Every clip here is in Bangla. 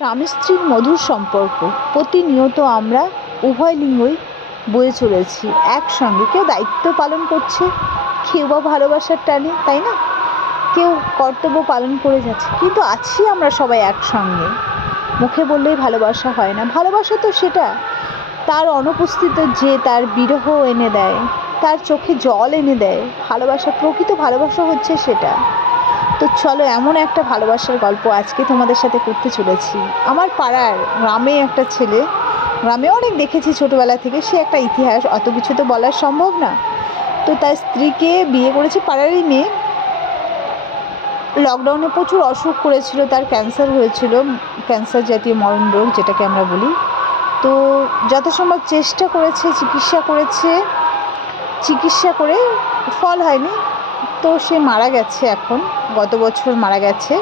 স্বামী স্ত্রীর মধুর সম্পর্ক। প্রতিনিয়ত আমরা উভয় লিঙ্গই বয়ে চলেছি। একসঙ্গে কেউ দায়িত্ব পালন করছে, কেউ বা ভালোবাসার টানে, তাই না? কেউ কর্তব্য পালন করে যাচ্ছে, কিন্তু আছি আমরা সবাই একসঙ্গে। মুখে বললেই ভালোবাসা হয় না। ভালোবাসা তো সেটা, তার অনুপস্থিত যে তার বিরহ এনে দেয়, তার চোখে জল এনে দেয়। ভালোবাসা, প্রকৃত ভালোবাসা হচ্ছে সেটা। তো চলো, এমন একটা ভালোবাসার গল্প আজকে তোমাদের সাথে করতে চলেছি। আমার পাড়ার গ্রামে একটা ছেলে, গ্রামে অনেক দেখেছি ছোটোবেলা থেকে, সে একটা ইতিহাস, অত কিছু তো বলা সম্ভব না। তো তার স্ত্রীকে বিয়ে করেছে পাড়ারই মেয়ে। লকডাউনে প্রচুর অসুখ করেছিল, তার ক্যান্সার হয়েছিল, ক্যান্সার জাতীয় মরণ রোগ যেটাকে আমরা বলি। তো যথাসম্ভব চেষ্টা করেছে, চিকিৎসা করেছে, চিকিৎসা করে ফল হয়নি। তো সে মারা গেছে এখন, গত বছর মারা গেছে।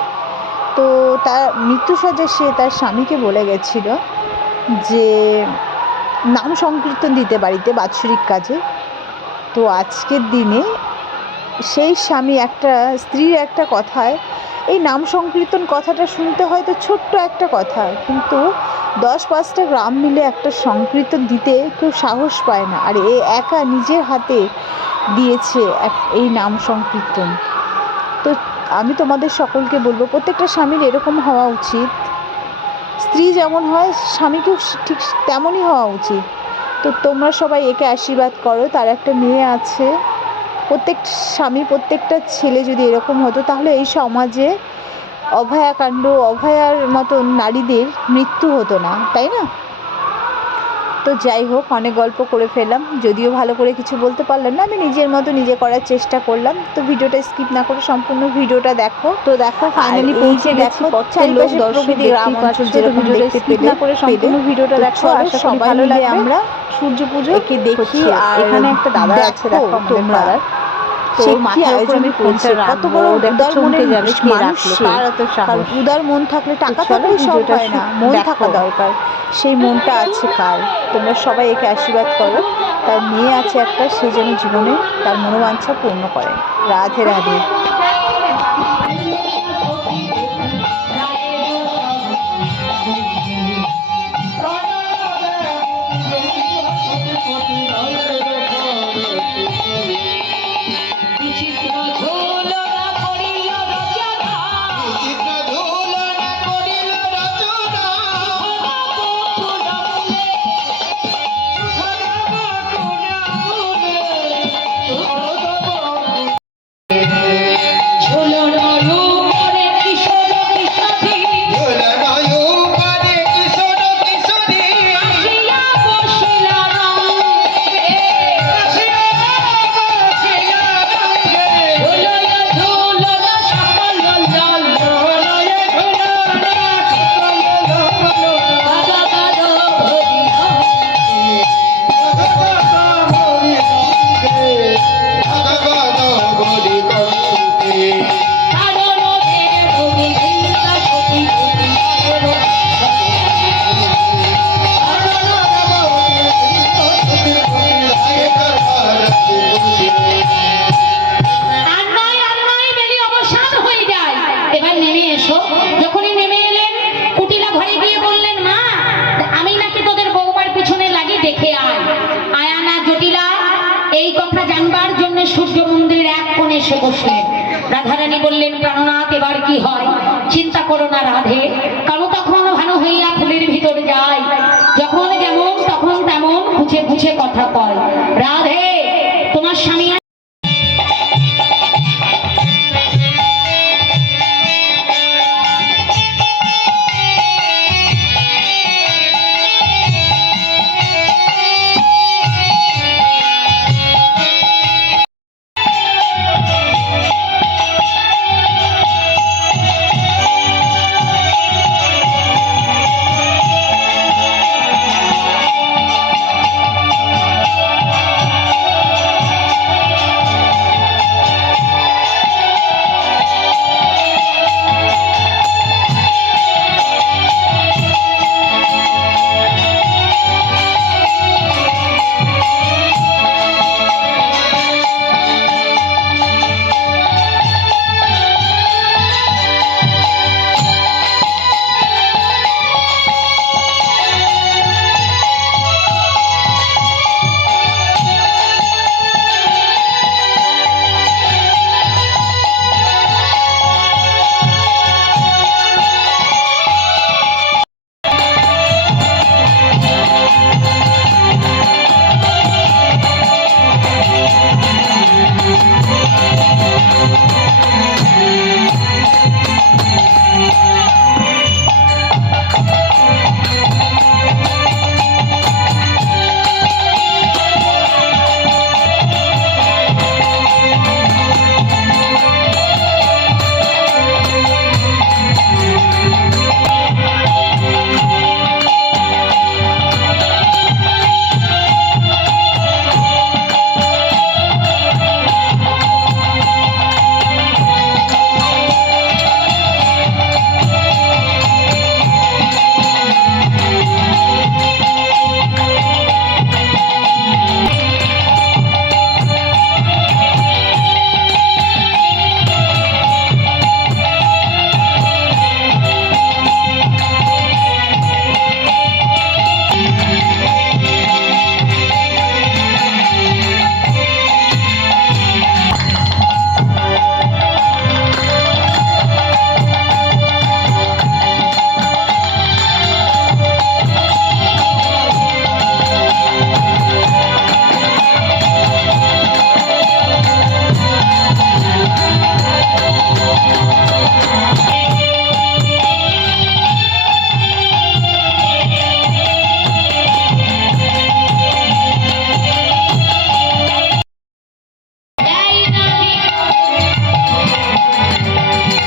তো তার মৃত্যুসজ্জা সে তার স্বামীকে বলে গেছিল যে, নাম সংকীর্তন দিতে বাড়িতে বাৎসরিক কাজে। তো আজকের দিনে সেই স্বামী একটা, স্ত্রীর একটা কথায়, এই নাম সংকীর্তন কথাটা শুনতে হয়তো ছোট্ট একটা কথা, কিন্তু দশ পাঁচটা গ্রাম মিলে একটা সংকীর্তন দিতে কেউ সাহস পায় না। আর এ একা নিজের হাতে দিয়েছে এই নাম সংকীর্তন। তো আমি তোমাদের সকলকে বলব, প্রত্যেকটা স্বামীর এরকম হওয়া উচিত। স্ত্রী যেমন হয়, স্বামীকেও ঠিক তেমনই হওয়া উচিত। তো তোমরা সবাই একে আশীর্বাদ করো, তার একটা মেয়ে আছে। প্রত্যেক স্বামী প্রত্যেকটা ছেলে যদি এরকম হতো তাহলে এই সমাজে অভয়াকাণ্ড অভয়ার মতন নারীদের মৃত্যু হতো না তাই না? তো যাই হোক অনেক গল্প করে ফেললাম। যদিও ভালো করে কিছু বলতে পারলাম না আমি নিজের মতো নিজে করার চেষ্টা করলাম। তো ভিডিওটা স্কিপ না করে সম্পূর্ণ ভিডিওটা দেখো। তো দেখো ফাইনালি পৌঁছে গেছো চারিপাশে প্রকৃতি গ্রাম অঞ্চল যেরকম দেখতে পেলে না করে সম্পূর্ণ ভিডিওটা দেখো ভালো আমরা সূর্য পুজো দেখি আর এখানে একটা দাদা আছে দেখো তোমরা। তো সে ওর কি মাথার উপর আমি করছে? রাখব, দেখো উদার চমকে যাবে, কে রাখল, কার এত সাহস? উদার মন থাকলে টাকা থাকলে সব হয় না। মন থাকা দরকার। সেই মনটা আছে কার? তোমরা সবাই একে আশীর্বাদ করো। তার মেয়ে আছে একটা সে যেন জীবনে তার মনোবাঞ্ছা পূর্ণ করে। রাধে রাধে। যখনই নেমে এলেন। কুটিলা ঘরে গিয়ে বললেন, মা, আমি নাকি তোদের বৌমার পিছনে লাগি দেখে আয়। আয়ানা জটিলা, এই কথা জানবার জন্য সূর্য মন্দিরের এক কোণে এসে বসলেন। রাধারানী বললেন, প্রাণনাথ, এবার কি হয়? চিন্তা করো না রাধে। কারণ তখন ভালো হইয়া ফুলের ভিতর যায়। যখন যেমন তখন তেমন বুঝে বুঝে কথা কয়।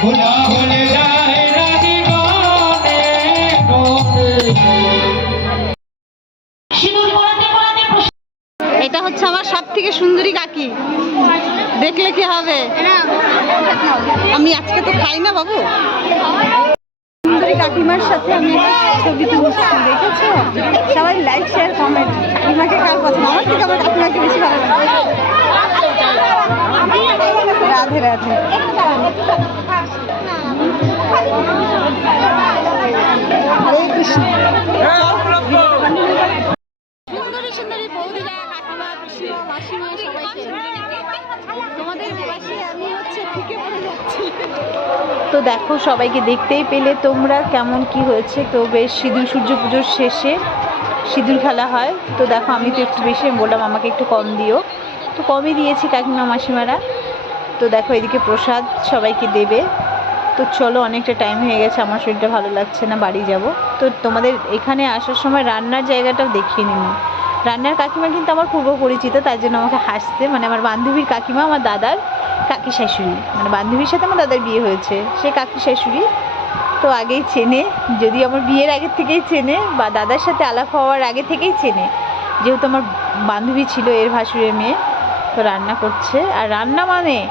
এটা হচ্ছে আমার সব থেকে সুন্দরী কাকি। দেখলে কি হবে? আমি আজকে তো খাই না বাবু। সুন্দরী কাকিমার সাথে আমি ছবি তুলছি দেখেছ? সবাই লাইক শেয়ার কমেন্ট কাকিমাকে কার পছন্দ আমার থেকে আমার কাকিমাকে বেশি ভালো লাগে রাধে রাধে। তো দেখো সবাইকে দেখতেই পেলে তোমরা কেমন কি হয়েছে। তো বেশ সিঁদুর সূর্য পুজোর শেষে সিঁদুর খেলা হয়। তো দেখো আমি তো একটু বেশি বললাম আমাকে একটু কম দিও। তো কমই দিয়েছি কাকিমা, মাসিমারা। তো দেখো এদিকে প্রসাদ সবাইকে দেবে। তো চলো অনেকটা টাইম হয়ে গেছে, আমার শরীরটা ভালো লাগছে না, বাড়ি যাব। তো তোমাদের এখানে আসার সময় রান্নার জায়গাটাও দেখিয়ে নিন। রান্নার কাকিমা কিন্তু আমার পূর্ব পরিচিত তার জন্য আমাকে হাসতে মানে আমার বান্ধবীর কাকিমা, আমার দাদার। কাকি শাশুড়ি। মানে বান্ধবীর সাথে আমার দাদার বিয়ে হয়েছে। সে কাকি শাশুড়ি। তো আগেই চেনে যদি আমার বিয়ের আগে থেকেই চেনে বা দাদার সাথে আলাপ হওয়ার আগে থেকেই চেনে। যেহেতু আমার বান্ধবী ছিল এর ভাসুরের মেয়ে তো রান্না করছে। আর রান্না মানে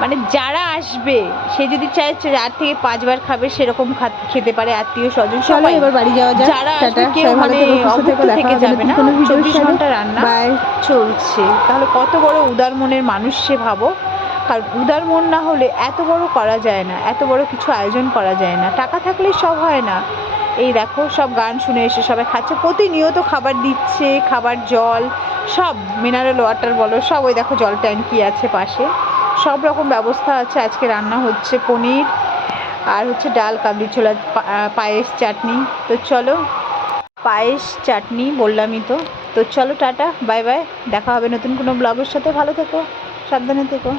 মানে যারা আসবে সে যদি চায় চার থেকে পাঁচবার খাবে সেরকম খা- খেতে পারে আত্মীয় স্বজন সবাই। এবার বাড়ি যাওয়া যাক। যারা আসবে কেউ মানে থেকো অভুক্ত যাবে না। চব্বিশ ঘণ্টা রান্না চলছে। তাহলে কত বড় উদার মনের মানুষ সে ভাবো। কারণ উদার মন না হলে এত বড় করা যায় না, এত বড় কিছু আয়োজন করা যায় না। টাকা থাকলে সব হয় না। এই দেখো, সব গান শুনে এসে সবাই খাচ্ছে, প্রতিনিয়ত খাবার দিচ্ছে, খাবার জল, সব মিনারেল ওয়াটার বলো, সব ওই দেখো জল ট্যাঙ্কি আছে পাশে। সব রকম ব্যবস্থা আছে, আজকে রান্না হচ্ছে পনির আর হচ্ছে ডাল, কাবলি ছোলা পায়েস চাটনি। তো চলো, পায়েস চাটনি বললামই তো। তো চলো টাটা, বাই বাই, দেখা হবে নতুন কোনো ব্লগের সাথে। ভালো থেকো, সাবধানে থেকো।